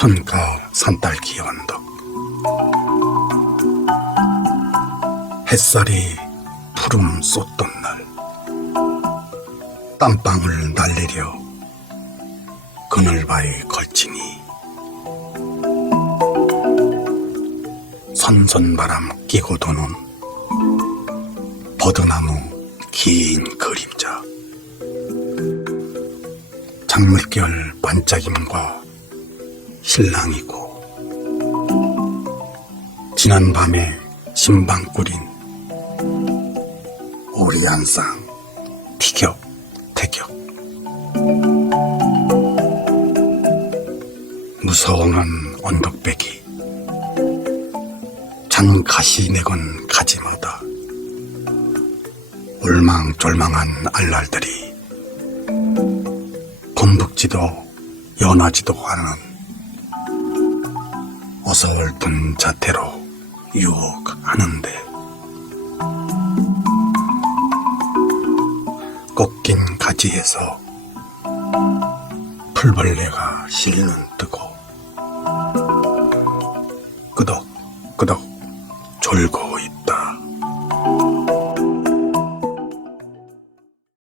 천가 산딸기 언덕. 햇살이 푸름 쏟던 날 땀방울 날리려 그늘바위 걸치니 선선바람 끼고 도는 버드나무 긴 그림자. 작물결 반짝임과 신랑이고 지난 밤에 신방 꾸린 오리 한상 티격 태격. 무서워하는 언덕배기. 잔 가시 내건 가지마다 울망졸망한 알랄들이 곤북지도 연하지도 않은 어서울픈 자태로 유혹하는데 꺾인 가지에서 풀벌레가 실눈 뜨고 끄덕끄덕 졸고 있다.